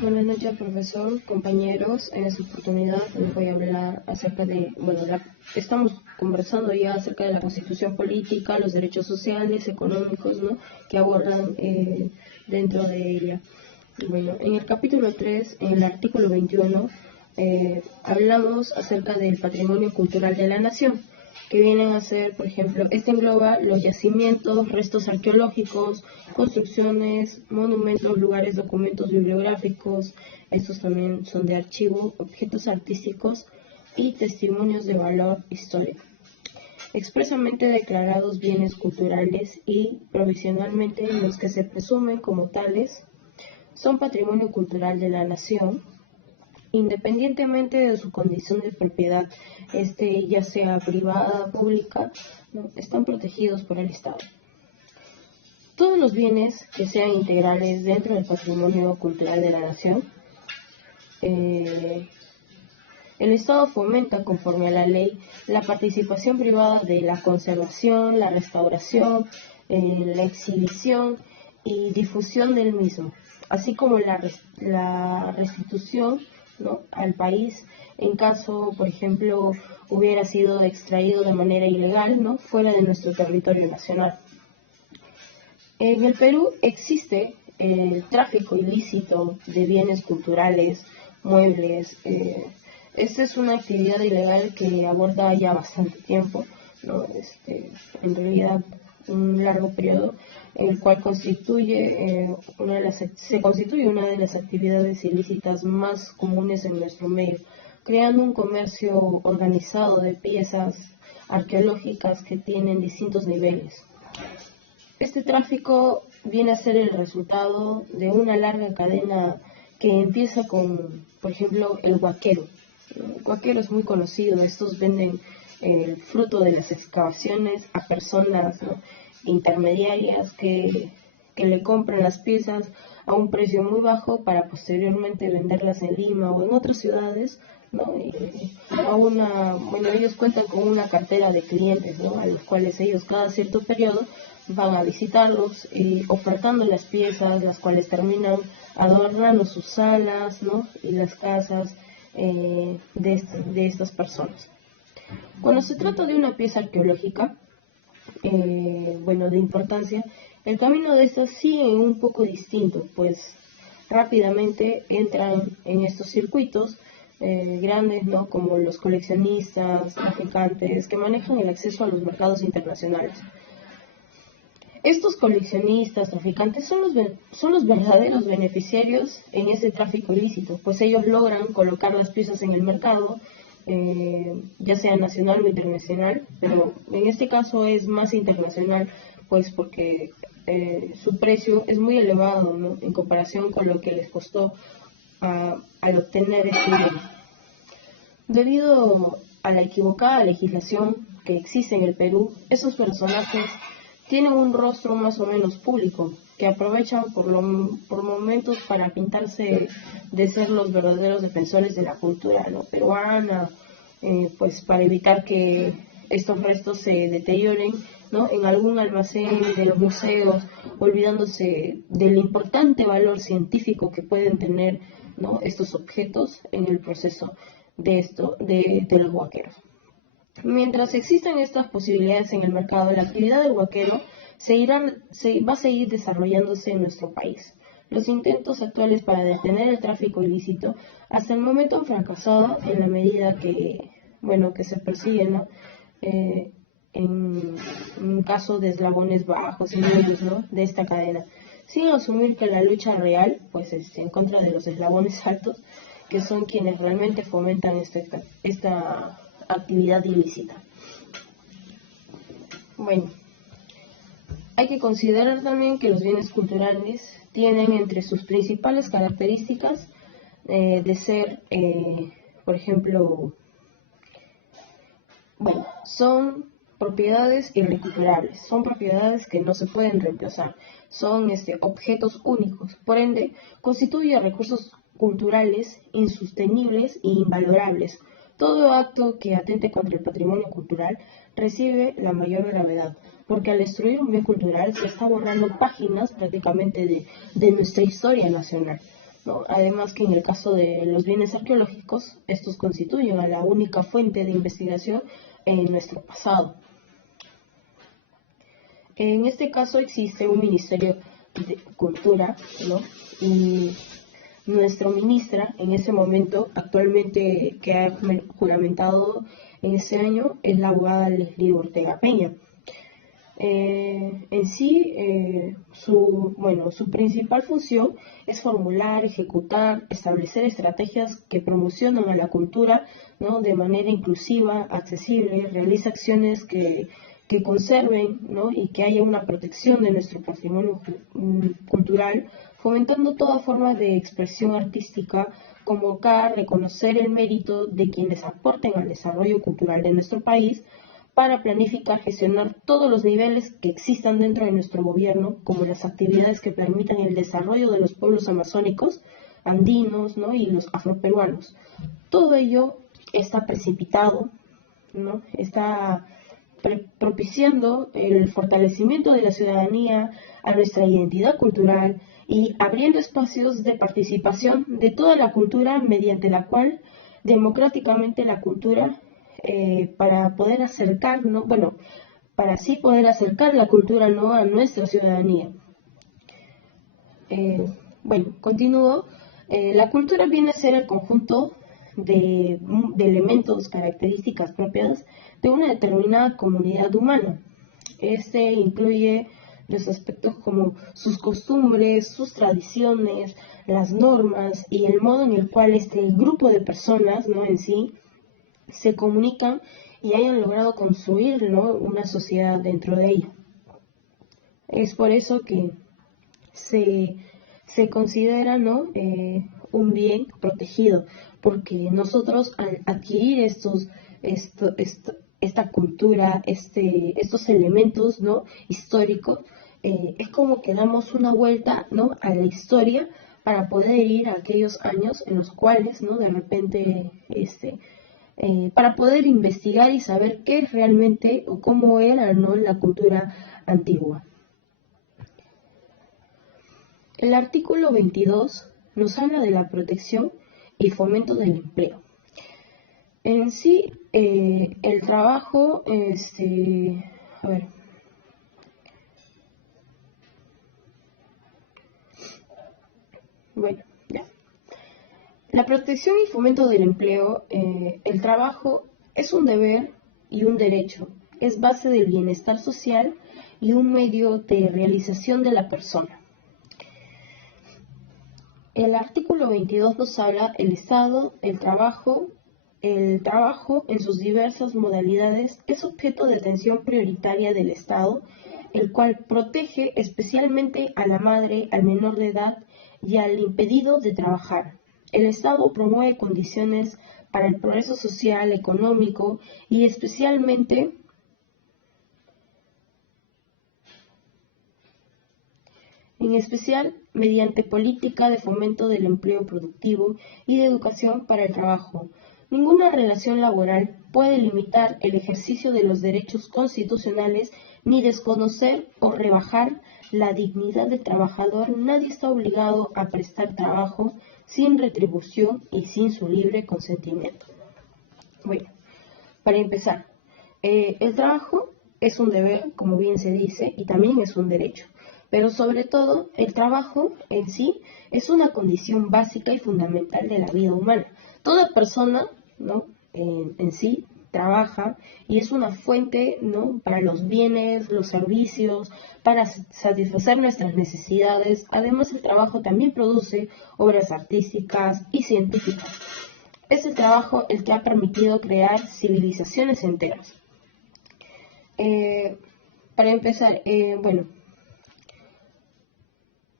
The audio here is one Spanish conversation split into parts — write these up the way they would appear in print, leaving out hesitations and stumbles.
Buenas noches, profesor, compañeros. En esta oportunidad les voy a hablar acerca de, estamos conversando ya acerca de la Constitución política, los derechos sociales, económicos, ¿no?, que abordan dentro de ella. Bueno, en el capítulo 3, en el artículo 21, hablamos acerca del patrimonio cultural de la nación, que vienen a ser, por ejemplo, este engloba los yacimientos, restos arqueológicos, construcciones, monumentos, lugares, documentos bibliográficos, estos también son de archivo, objetos artísticos y testimonios de valor histórico. Expresamente declarados bienes culturales y provisionalmente los que se presumen como tales son patrimonio cultural de la nación, independientemente de su condición de propiedad, ya sea privada o pública, ¿no?, están protegidos por el Estado. Todos los bienes que sean integrales dentro del patrimonio cultural de la nación, el Estado fomenta, conforme a la ley, la participación privada de la conservación, la restauración, la exhibición y difusión del mismo, así como la restitución, ¿no?, al país en caso, por ejemplo, hubiera sido extraído de manera ilegal, ¿no?, fuera de nuestro territorio nacional. En el Perú existe el tráfico ilícito de bienes culturales, muebles. Esta es una actividad ilegal que aborda ya bastante tiempo, ¿no?, en realidad un largo periodo, en el cual se constituye una de las actividades ilícitas más comunes en nuestro medio, creando un comercio organizado de piezas arqueológicas que tienen distintos niveles. Este tráfico viene a ser el resultado de una larga cadena que empieza con, por ejemplo, el huaquero. El huaquero es muy conocido. Estos venden el fruto de las excavaciones a personas, ¿no?, intermediarias que le compran las piezas a un precio muy bajo para posteriormente venderlas en Lima o en otras ciudades, ¿no? Ellos cuentan con una cartera de clientes, ¿no?, a los cuales ellos cada cierto periodo van a visitarlos ofertando las piezas, las cuales terminan adornando sus salas, ¿no?, y las casas de estas personas. Cuando se trata de una pieza arqueológica, de importancia, el camino de estas sigue un poco distinto, pues rápidamente entran en estos circuitos grandes, ¿no?, como los coleccionistas, traficantes, que manejan el acceso a los mercados internacionales. Estos coleccionistas, traficantes, son los verdaderos beneficiarios en ese tráfico ilícito, pues ellos logran colocar las piezas en el mercado, ya sea nacional o internacional, pero en este caso es más internacional, pues porque su precio es muy elevado, ¿no?, en comparación con lo que les costó al obtener este bien. Debido a la equivocada legislación que existe en el Perú, esos personajes tienen un rostro más o menos público, que aprovechan por momentos para pintarse de ser los verdaderos defensores de la cultura, ¿no?, peruana, pues para evitar que estos restos se deterioren, ¿no?, en algún almacén de los museos, olvidándose del importante valor científico que pueden tener, ¿no?, estos objetos en el proceso de los huaqueros. Mientras existan estas posibilidades en el mercado, la actividad del huaquero va a seguir desarrollándose en nuestro país. Los intentos actuales para detener el tráfico ilícito hasta el momento han fracasado en la medida que se persigue, ¿no?, en un caso de eslabones bajos y medios, ¿no?, de esta cadena, sin asumir que la lucha real pues en contra de los eslabones altos, que son quienes realmente fomentan esta actividad ilícita. Bueno, hay que considerar también que los bienes culturales tienen entre sus principales características de ser, por ejemplo, son propiedades irrecuperables, son propiedades que no se pueden reemplazar, son objetos únicos, por ende, constituye recursos culturales insostenibles e invalorables. Todo acto que atente contra el patrimonio cultural recibe la mayor gravedad, porque al destruir un bien cultural se está borrando páginas prácticamente de nuestra historia nacional. ¿no? Además que en el caso de los bienes arqueológicos, estos constituyen a la única fuente de investigación en nuestro pasado. En este caso existe un Ministerio de Cultura, ¿no? Y nuestra ministra en ese momento, actualmente que ha juramentado en ese año, es la abogada Leslie Ortega Peña. En sí, su principal función es formular, ejecutar, establecer estrategias que promocionan a la cultura, ¿no? De manera inclusiva, accesible, realiza acciones que conserven, ¿no? Y que haya una protección de nuestro patrimonio cultural, fomentando toda forma de expresión artística, convocar, reconocer el mérito de quienes aporten al desarrollo cultural de nuestro país, para planificar, gestionar todos los niveles que existan dentro de nuestro gobierno, como las actividades que permitan el desarrollo de los pueblos amazónicos, andinos, ¿no? Y los afroperuanos. Todo ello está precipitado, ¿no? Está propiciando el fortalecimiento de la ciudadanía, a nuestra identidad cultural y abriendo espacios de participación de toda la cultura mediante la cual democráticamente la cultura para poder acercar, ¿no? Bueno, para así poder acercar la cultura, ¿no? A nuestra ciudadanía. Continúo. La cultura viene a ser el conjunto de elementos, características propias de una determinada comunidad humana. Este incluye los aspectos como sus costumbres, sus tradiciones, las normas y el modo en el cual este grupo de personas, ¿no? En sí se comunican y hayan logrado construir, ¿no? Una sociedad dentro de ella. Es por eso que se considera, ¿no? Un bien protegido, porque nosotros al adquirir esta cultura, estos elementos, ¿no? Históricos, es como que damos una vuelta, ¿no? A la historia para poder ir a aquellos años en los cuales, ¿no? De repente, para poder investigar y saber qué es realmente o cómo era, ¿no? La cultura antigua. El artículo 22 nos habla de la protección y fomento del empleo. En sí, el trabajo, La protección y fomento del empleo, el trabajo es un deber y un derecho, es base del bienestar social y un medio de realización de la persona. El artículo 22 nos habla el Estado, el trabajo en sus diversas modalidades es objeto de atención prioritaria del Estado, el cual protege especialmente a la madre, al menor de edad y al impedido de trabajar. El Estado promueve condiciones para el progreso social, económico y especialmente mediante política de fomento del empleo productivo y de educación para el trabajo. Ninguna relación laboral puede limitar el ejercicio de los derechos constitucionales ni desconocer o rebajar la dignidad del trabajador. Nadie está obligado a prestar trabajo sin retribución y sin su libre consentimiento. Bueno, para empezar, el trabajo es un deber, como bien se dice, y también es un derecho. Pero sobre todo, el trabajo en sí es una condición básica y fundamental de la vida humana. Toda persona, ¿no? En sí trabaja y es una fuente, ¿no? Para los bienes, los servicios, para satisfacer nuestras necesidades. Además, el trabajo también produce obras artísticas y científicas. Es el trabajo el que ha permitido crear civilizaciones enteras. Para empezar,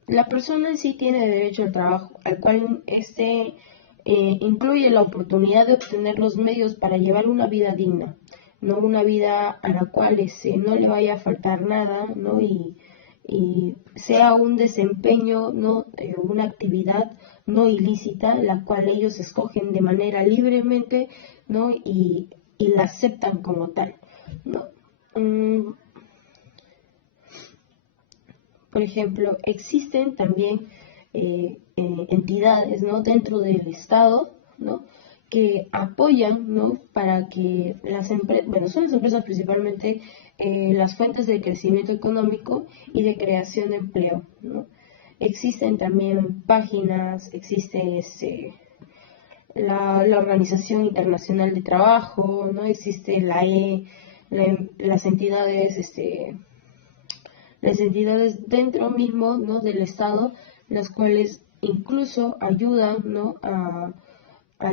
la persona en sí tiene derecho al trabajo, al cual incluye la oportunidad de obtener los medios para llevar una vida digna, no una vida a la cual no le vaya a faltar nada, ¿no? Y sea un desempeño, ¿no? Una actividad no ilícita, la cual ellos escogen de manera libremente, ¿no? Y la aceptan como tal, ¿no? Por ejemplo, existen también entidades, ¿no?, dentro del Estado, ¿no?, que apoyan, ¿no?, para que las empresas, bueno, son las empresas principalmente las fuentes de crecimiento económico y de creación de empleo, ¿no? Existen también páginas, existe la Organización Internacional de Trabajo, ¿no? Existe las entidades, dentro mismo, ¿no?, del Estado, las cuales incluso ayudan, ¿no?, a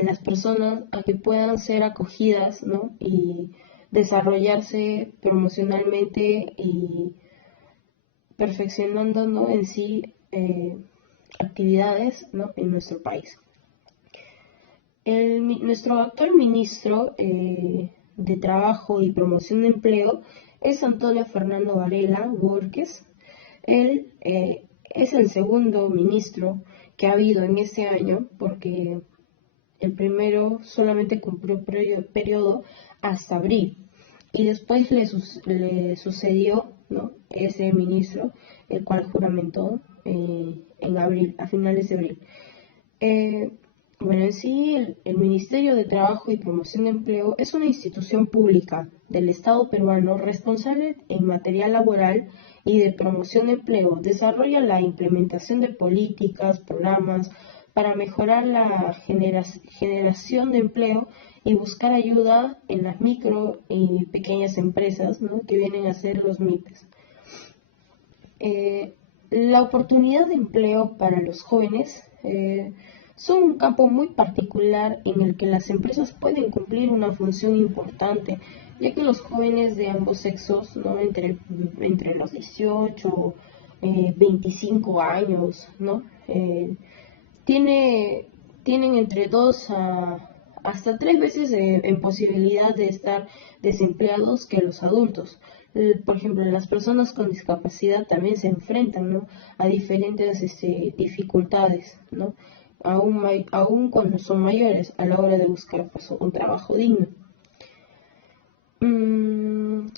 las personas a que puedan ser acogidas, ¿no?, y desarrollarse promocionalmente y perfeccionando, ¿no?, en sí actividades, ¿no?, en nuestro país. Nuestro actual ministro de Trabajo y Promoción de Empleo es Antonio Fernando Varela Borges. Él es el segundo ministro que ha habido en este año, porque el primero solamente cumplió periodo hasta abril, y después le sucedió, ¿no?, ese ministro, el cual juramentó en abril, a finales de abril. Bueno, en sí, el Ministerio de Trabajo y Promoción de Empleo es una institución pública del Estado peruano responsable en materia laboral y de promoción de empleo. Desarrolla la implementación de políticas, programas para mejorar la generación de empleo y buscar ayuda en las micro y pequeñas empresas, ¿no?, que vienen a ser los MIPES. La oportunidad de empleo para los jóvenes son un campo muy particular en el que las empresas pueden cumplir una función importante, ya que los jóvenes de ambos sexos, ¿no?, entre los 18 y 25 años, ¿no?, tienen entre 2 hasta 3 veces en posibilidad de estar desempleados que los adultos. Por ejemplo, las personas con discapacidad también se enfrentan, ¿no?, a diferentes dificultades, ¿no?, aún cuando son mayores, a la hora de buscar, pues, un trabajo digno. En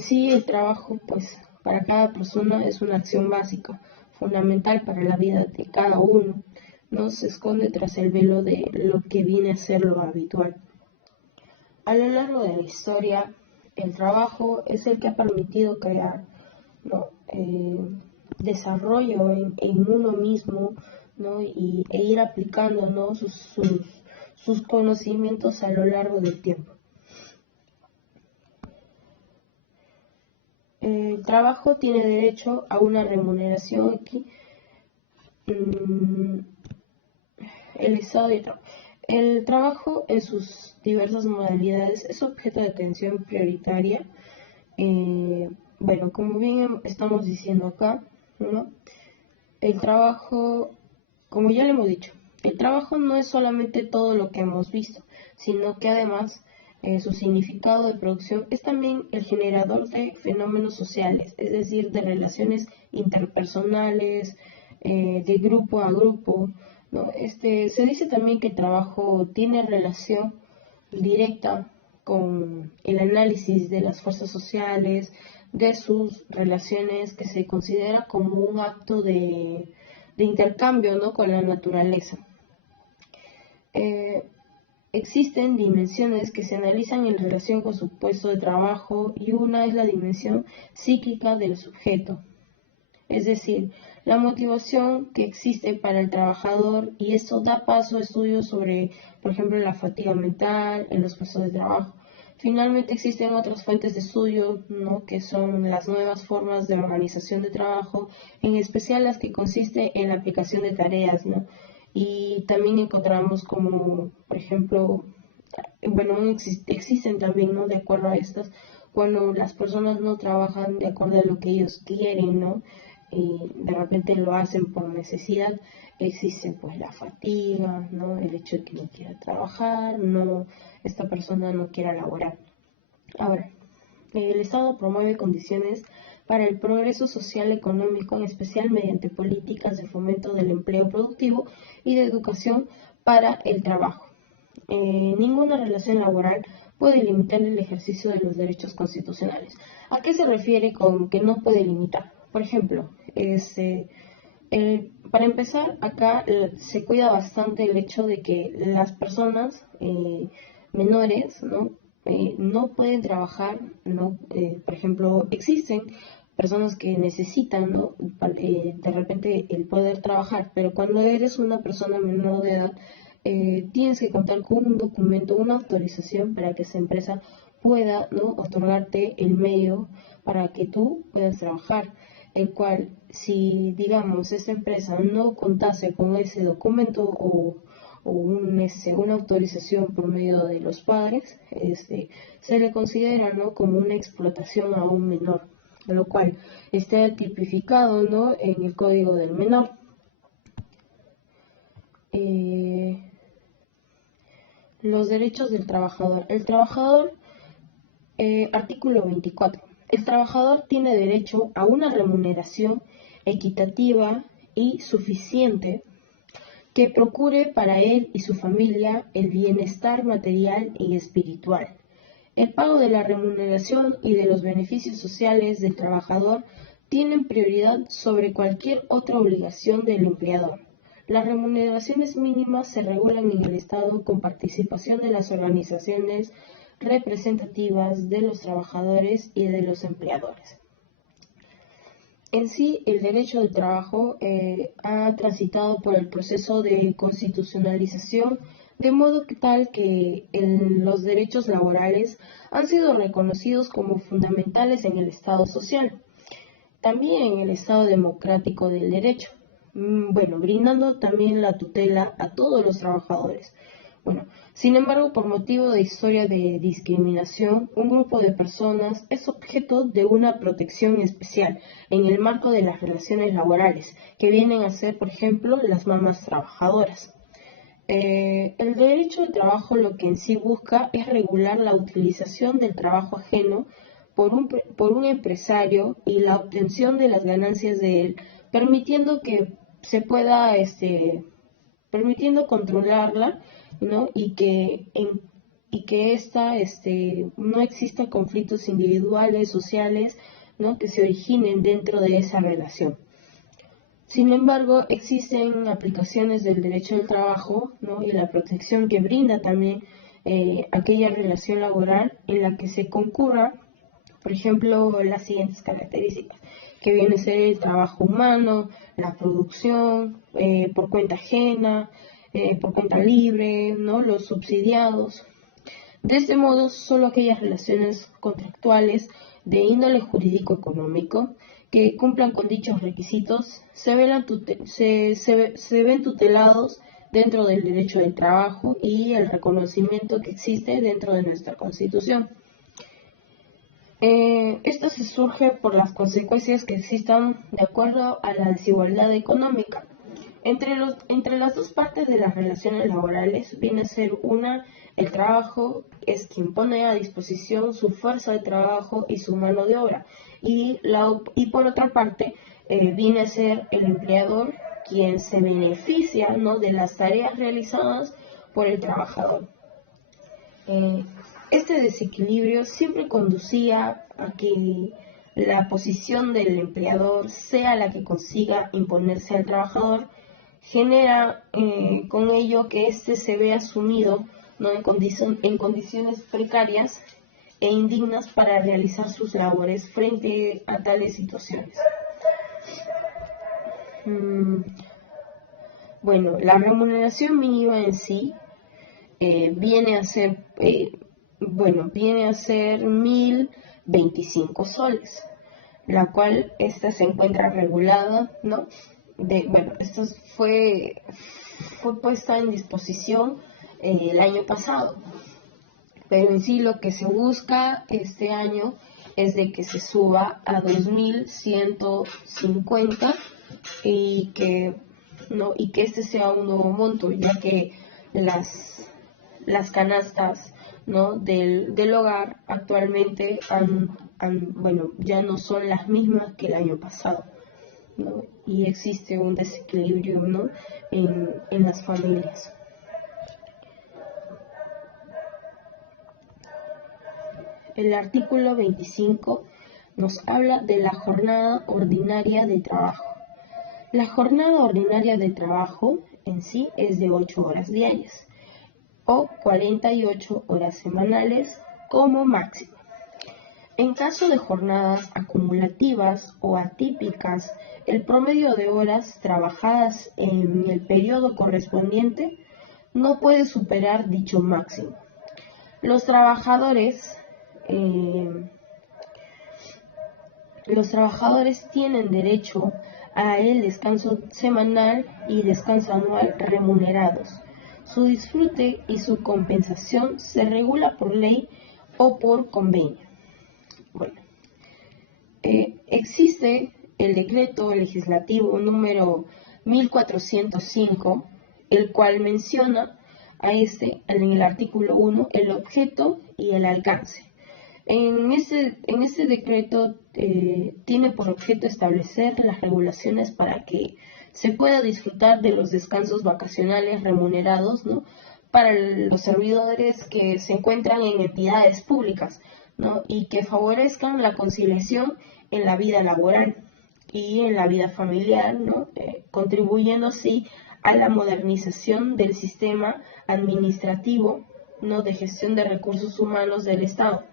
sí, el trabajo, pues, para cada persona es una acción básica, fundamental para la vida de cada uno. No se esconde tras el velo de lo que viene a ser lo habitual. A lo largo de la historia, el trabajo es el que ha permitido crear, ¿no?, desarrollo en uno mismo, ¿no?, e ir aplicando, ¿no?, sus conocimientos a lo largo del tiempo. El trabajo tiene derecho a una remuneración aquí. El trabajo en sus diversas modalidades es objeto de atención prioritaria. Bueno, como bien estamos diciendo acá, ¿no?, el trabajo, como ya le hemos dicho, el trabajo no es solamente todo lo que hemos visto, sino que además su significado de producción es también el generador de fenómenos sociales, es decir, de relaciones interpersonales, de grupo a grupo, ¿no? Se dice también que el trabajo tiene relación directa con el análisis de las fuerzas sociales, de sus relaciones, que se considera como un acto de intercambio, ¿no?, con la naturaleza. Existen dimensiones que se analizan en relación con su puesto de trabajo, y una es la dimensión psíquica del sujeto, es decir, la motivación que existe para el trabajador, y esto da paso a estudios sobre, por ejemplo, la fatiga mental en los puestos de trabajo. Finalmente existen otras fuentes de estudio, ¿no?, que son las nuevas formas de organización de trabajo, en especial las que consisten en la aplicación de tareas, ¿no? Y también encontramos como, por ejemplo, bueno, existen también, ¿no?, de acuerdo a estas, cuando las personas no trabajan de acuerdo a lo que ellos quieren, ¿no?, y de repente lo hacen por necesidad, existe, pues, la fatiga, ¿no?, el hecho de que no quiera trabajar, esta persona no quiera laborar. Ahora, el Estado promueve condiciones para el progreso social y económico, en especial mediante políticas de fomento del empleo productivo y de educación para el trabajo. Ninguna relación laboral puede limitar el ejercicio de los derechos constitucionales. ¿A qué se refiere con que no puede limitar? Por ejemplo, Para empezar, acá se cuida bastante el hecho de que las personas menores, ¿no? No pueden trabajar, ¿no? Por ejemplo, existen personas que necesitan, ¿no? De repente el poder trabajar, pero cuando eres una persona menor de edad, tienes que contar con un documento, una autorización para que esa empresa pueda, ¿no? Otorgarte el medio para que tú puedas trabajar, el cual, si digamos esta empresa no contase con ese documento una autorización por medio de los padres, se le considera, ¿no? Como una explotación a un menor, lo cual está tipificado, ¿no? En el Código del Menor. Los derechos del trabajador. El trabajador, artículo 24. El trabajador tiene derecho a una remuneración equitativa y suficiente que procure para él y su familia el bienestar material y espiritual. El pago de la remuneración y de los beneficios sociales del trabajador tienen prioridad sobre cualquier otra obligación del empleador. Las remuneraciones mínimas se regulan en el Estado con participación de las organizaciones representativas de los trabajadores y de los empleadores. En sí, el derecho del trabajo ha transitado por el proceso de constitucionalización, de modo tal que los derechos laborales han sido reconocidos como fundamentales en el Estado social, también en el Estado democrático del derecho, brindando también la tutela a todos los trabajadores. Sin embargo, por motivo de historia de discriminación, un grupo de personas es objeto de una protección especial en el marco de las relaciones laborales, que vienen a ser, por ejemplo, las mamás trabajadoras. El derecho al trabajo lo que en sí busca es regular la utilización del trabajo ajeno por un empresario y la obtención de las ganancias de él, permitiendo que se pueda permitiendo controlarla, ¿no? Y que no exista conflictos individuales, sociales, ¿no? Que se originen dentro de esa relación. Sin embargo, existen aplicaciones del derecho del trabajo, ¿no? Y la protección que brinda también aquella relación laboral en la que se concurra, por ejemplo, las siguientes características, que viene a ser el trabajo humano, la producción, por cuenta ajena, por cuenta libre, ¿no? Los subsidiados. De este modo, solo aquellas relaciones contractuales de índole jurídico-económico que cumplan con dichos requisitos se ven tutelados dentro del derecho del trabajo y el reconocimiento que existe dentro de nuestra Constitución. Esto se surge por las consecuencias que existan de acuerdo a la desigualdad económica. Entre las dos partes de las relaciones laborales viene a ser el trabajo es quien pone a disposición su fuerza de trabajo y su mano de obra. Y por otra parte, viene a ser el empleador quien se beneficia, ¿no? De las tareas realizadas por el trabajador. Este desequilibrio siempre conducía a que la posición del empleador sea la que consiga imponerse al trabajador, genera con ello que éste se vea sumido, ¿no? en condiciones precarias e indignas para realizar sus labores frente a tales situaciones. La remuneración mínima en sí viene a ser 1.025 soles, la cual esta se encuentra regulada, ¿no? Esto fue puesta en disposición el año pasado, pero en sí lo que se busca este año es de que se suba a 2.150 y que este sea un nuevo monto, ya que las canastas, ¿no? del hogar actualmente ya no son las mismas que el año pasado, ¿no? Y existe un desequilibrio, ¿no? en las familias. El artículo 25 nos habla de la jornada ordinaria de trabajo. La jornada ordinaria de trabajo en sí es de 8 horas diarias o 48 horas semanales como máximo. En caso de jornadas acumulativas o atípicas, el promedio de horas trabajadas en el periodo correspondiente no puede superar dicho máximo. Los trabajadores, eh, los trabajadores tienen derecho a el descanso semanal y descanso anual remunerados. Su disfrute y su compensación se regula por ley o por convenio. Bueno, existe el decreto legislativo número 1405, el cual menciona en el artículo 1 el objeto y el alcance. En este decreto tiene por objeto establecer las regulaciones para que se pueda disfrutar de los descansos vacacionales remunerados, ¿no?, para los servidores que se encuentran en entidades públicas, ¿no?, y que favorezcan la conciliación en la vida laboral y en la vida familiar, ¿no?, contribuyendo así a la modernización del sistema administrativo, ¿no?, de gestión de recursos humanos del Estado.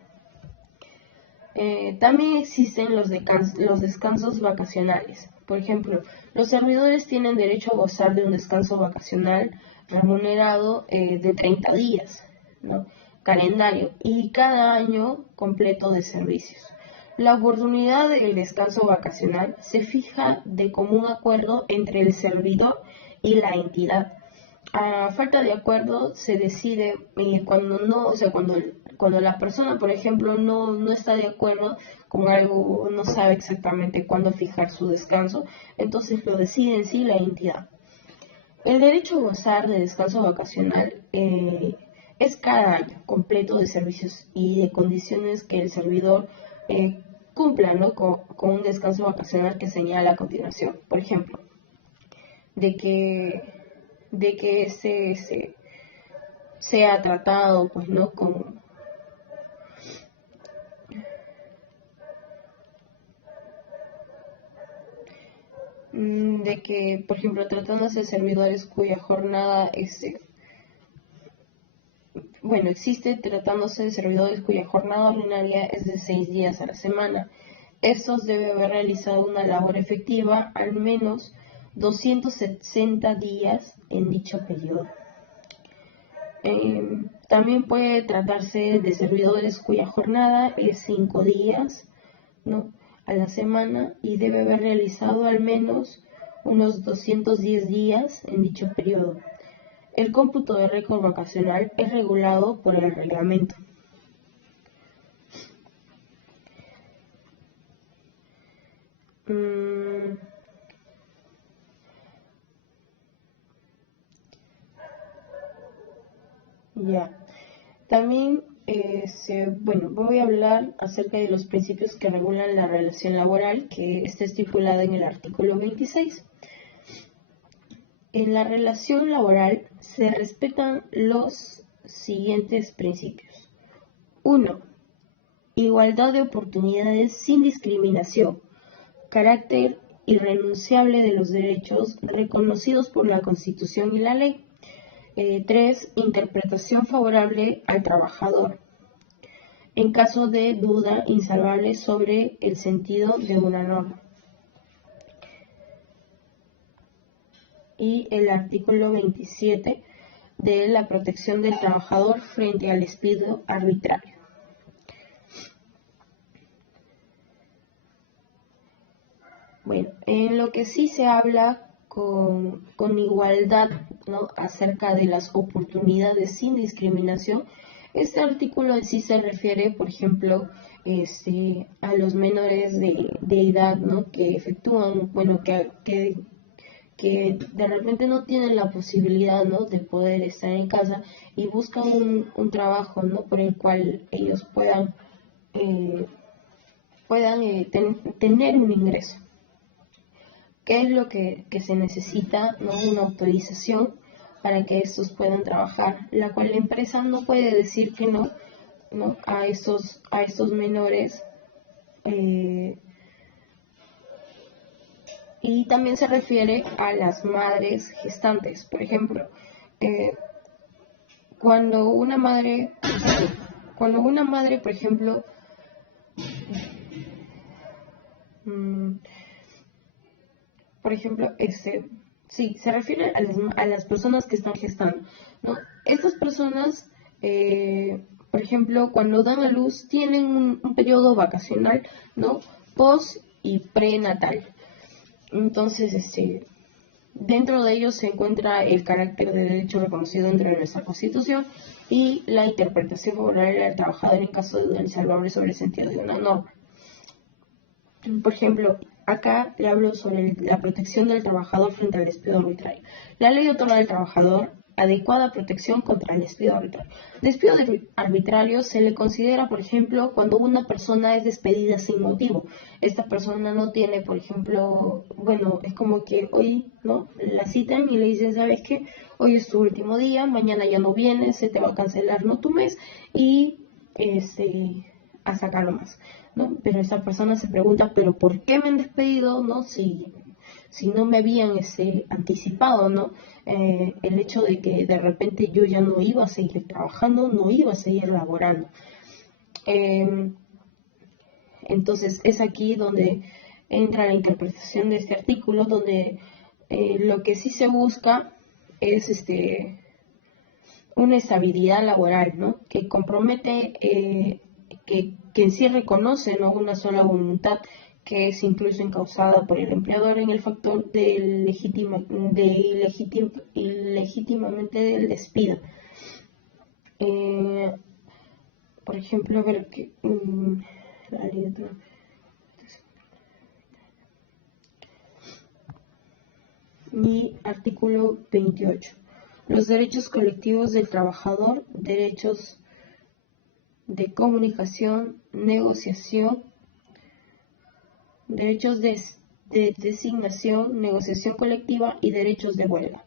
También existen los descansos vacacionales. Por ejemplo, los servidores tienen derecho a gozar de un descanso vacacional remunerado de 30 días, ¿no?, calendario, y cada año completo de servicios. La oportunidad del descanso vacacional se fija de común acuerdo entre el servidor y la entidad. A falta de acuerdo se decide cuando no, o sea, cuando la persona, por ejemplo, no está de acuerdo con algo, no sabe exactamente cuándo fijar su descanso, entonces lo decide en sí la entidad. El derecho a gozar de descanso vacacional es cada año completo de servicios y de condiciones que el servidor cumpla, ¿no?, con un descanso vacacional que señala a continuación. Por ejemplo, de que sea tratado, pues, ¿no?, de que, por ejemplo, tratándose de servidores cuya jornada existe tratándose de servidores cuya jornada ordinaria es de 6 días a la semana. Estos deben haber realizado una labor efectiva al menos 260 días en dicho periodo. También puede tratarse de servidores cuya jornada es 5 días, ¿no?, a la semana y debe haber realizado al menos unos 210 días en dicho periodo. El cómputo de récord vacacional es regulado por el reglamento. Ya. También, voy a hablar acerca de los principios que regulan la relación laboral, que está estipulada en el artículo 26. En la relación laboral se respetan los siguientes principios. 1. Igualdad de oportunidades sin discriminación. Carácter irrenunciable de los derechos reconocidos por la Constitución y la ley. 3. Interpretación favorable al trabajador. En caso de duda insalvable sobre el sentido de una norma. Y el artículo 27 de la protección del trabajador frente al despido arbitrario. Bueno, en lo que sí se habla con igualdad, ¿no?, acerca de las oportunidades sin discriminación, este artículo en sí se refiere, por ejemplo, a los menores de edad, ¿no?, que efectúan, que de repente no tienen la posibilidad, ¿no?, de poder estar en casa y buscan un trabajo, ¿no?, por el cual ellos puedan tener un ingreso. ¿Qué es lo que se necesita? ¿No? Una autorización para que estos puedan trabajar, la cual la empresa no puede decir que no, ¿no?, a estos menores Y también se refiere a las madres gestantes. Por ejemplo, eh, cuando una madre, por ejemplo, mm, sí, se refiere a las personas que están gestando, ¿no? Estas personas, por ejemplo, cuando dan a luz, tienen un periodo vacacional, ¿no? Post y prenatal. Entonces, dentro de ellos se encuentra el carácter de derecho reconocido dentro de nuestra Constitución y la interpretación favorable al trabajador en caso de duda insalvable sobre el sentido de una norma. Por ejemplo, acá le hablo sobre la protección del trabajador frente al despido arbitrario. La ley otorga al trabajador adecuada protección contra el despido arbitrario. Despido arbitrario se le considera, por ejemplo, cuando una persona es despedida sin motivo. Esta persona no tiene, por ejemplo, bueno, es como que hoy, ¿no? La citan y le dicen, ¿sabes qué? Hoy es tu último día, mañana ya no vienes, se te va a cancelar, ¿no? Tu mes y a sacarlo más, ¿no? Pero esta persona se pregunta, ¿pero por qué me han despedido, no? Si no me habían anticipado, ¿no? El hecho de que de repente yo ya no iba a seguir trabajando, no iba a seguir laborando. Entonces es aquí donde entra la interpretación de este artículo, donde lo que sí se busca es una estabilidad laboral, ¿no? Que compromete, que en sí reconoce, ¿no? Una sola voluntad que es incluso encausada por el empleador en el factor ilegítimamente del despido. Por ejemplo, a ver que la letra. Mi artículo 28. Los derechos colectivos del trabajador, derechos de comunicación, negociación, derechos de designación, negociación colectiva y derechos de huelga.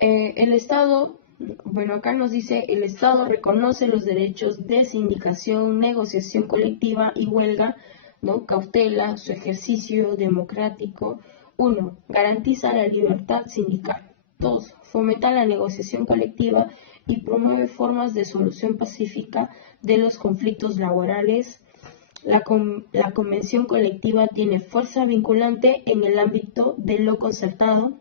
El Estado, bueno, acá nos dice, el Estado reconoce los derechos de sindicación, negociación colectiva y huelga, ¿no? Cautela su ejercicio democrático. 1. Garantiza la libertad sindical. 2. Fomenta la negociación colectiva y promueve formas de solución pacífica de los conflictos laborales. La convención colectiva tiene fuerza vinculante en el ámbito de lo concertado.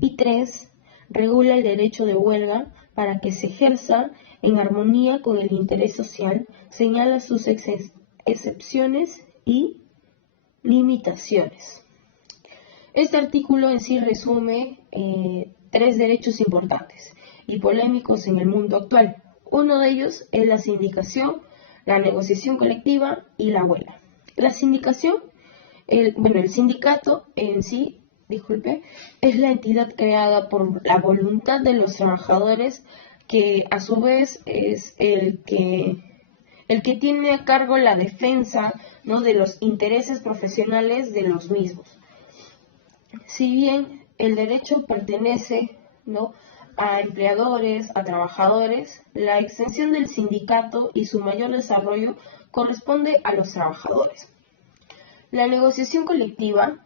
Y 3. Regula el derecho de huelga para que se ejerza en armonía con el interés social, señala sus excepciones y limitaciones. Este artículo en sí resume 3 derechos importantes y polémicos en el mundo actual. Uno de ellos es la sindicación, la negociación colectiva y la huelga. La sindicación, el sindicato en sí, es la entidad creada por la voluntad de los trabajadores, que a su vez es el que tiene a cargo la defensa, ¿no? De los intereses profesionales de los mismos. Si bien el derecho pertenece, ¿no?, a empleadores, a trabajadores, la extensión del sindicato y su mayor desarrollo corresponde a los trabajadores. La negociación colectiva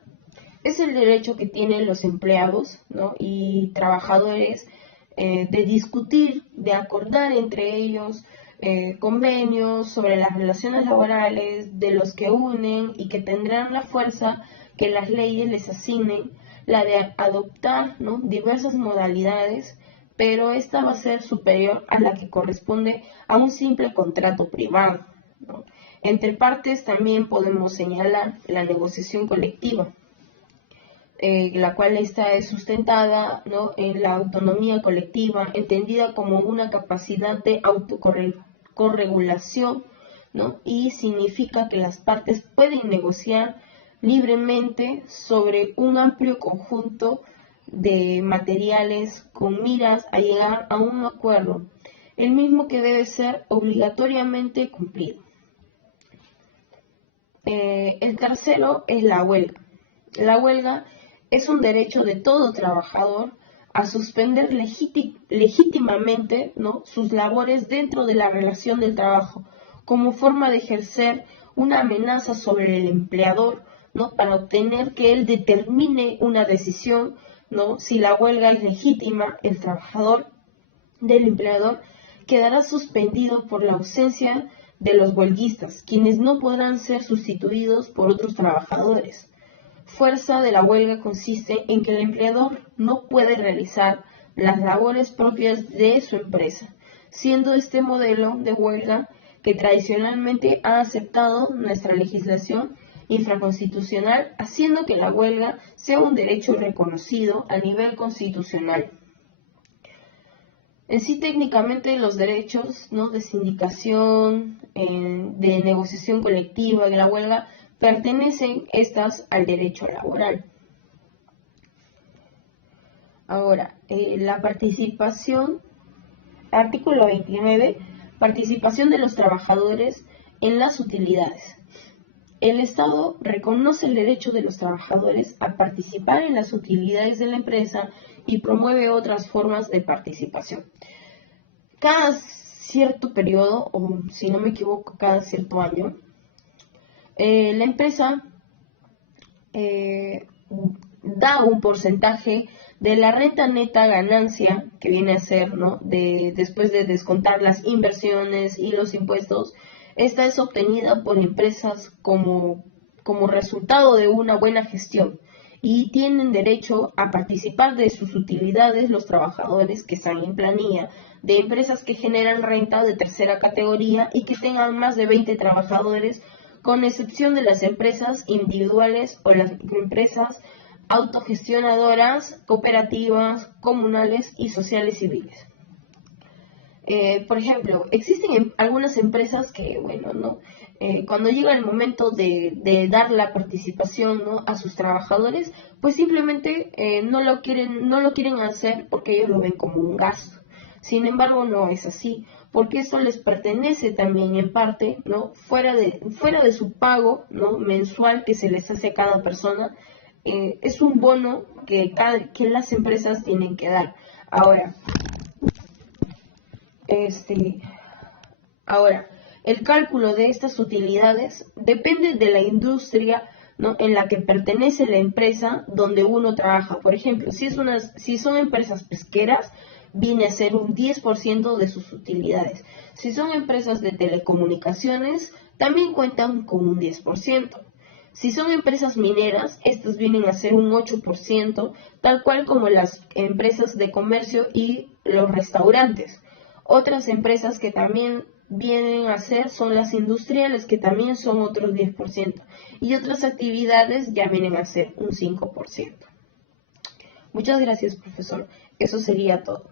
es el derecho que tienen los empleados, ¿no?, y trabajadores de discutir, de acordar entre ellos convenios sobre las relaciones laborales, de los que unen y que tendrán la fuerza que las leyes les asignen, la de adoptar, ¿no?, diversas modalidades, pero esta va a ser superior a la que corresponde a un simple contrato privado, ¿no? Entre partes también podemos señalar la negociación colectiva, la cual esta es sustentada, ¿no?, en la autonomía colectiva, entendida como una capacidad de autorregulación, ¿no?, y significa que las partes pueden negociar libremente sobre un amplio conjunto de materiales con miras a llegar a un acuerdo, el mismo que debe ser obligatoriamente cumplido. El tercero es la huelga. La huelga es un derecho de todo trabajador a suspender legítimamente, ¿no?, sus labores dentro de la relación del trabajo, como forma de ejercer una amenaza sobre el empleador, ¿no? Para obtener que él determine una decisión, ¿no? Si la huelga es legítima, el trabajador del empleador quedará suspendido por la ausencia de los huelguistas, quienes no podrán ser sustituidos por otros trabajadores. Fuerza de la huelga consiste en que el empleador no puede realizar las labores propias de su empresa, siendo este modelo de huelga que tradicionalmente ha aceptado nuestra legislación infraconstitucional, haciendo que la huelga sea un derecho reconocido a nivel constitucional. En sí, técnicamente, los derechos, ¿no?, de sindicación, de negociación colectiva, de la huelga, pertenecen estas al derecho laboral. Ahora, la participación, artículo 29, participación de los trabajadores en las utilidades. El Estado reconoce el derecho de los trabajadores a participar en las utilidades de la empresa y promueve otras formas de participación. Cada cierto periodo, o si no me equivoco, cada cierto año, la empresa da un porcentaje de la renta neta ganancia, que viene a ser, ¿no?, después de descontar las inversiones y los impuestos. Esta es obtenida por empresas como resultado de una buena gestión, y tienen derecho a participar de sus utilidades los trabajadores que están en planilla de empresas que generan renta de tercera categoría y que tengan más de 20 trabajadores, con excepción de las empresas individuales o las empresas autogestionadoras, cooperativas, comunales y sociales civiles. Por ejemplo, existen algunas empresas que, bueno, ¿no?, cuando llega el momento de dar la participación, ¿no?, a sus trabajadores, pues simplemente no lo quieren hacer porque ellos lo ven como un gasto. Sin embargo, no es así, porque eso les pertenece también en parte, ¿no?, fuera de su pago, ¿no?, mensual que se les hace a cada persona. Es un bono que las empresas tienen que dar. Ahora, el cálculo de estas utilidades depende de la industria, ¿no?, en la que pertenece la empresa donde uno trabaja. Por ejemplo, si son empresas pesqueras, viene a ser un 10% de sus utilidades. Si son empresas de telecomunicaciones, también cuentan con un 10%. Si son empresas mineras, estas vienen a ser un 8%, tal cual como las empresas de comercio y los restaurantes. Otras empresas que también vienen a ser son las industriales, que también son otros 10%. Y otras actividades ya vienen a ser un 5%. Muchas gracias, profesor. Eso sería todo.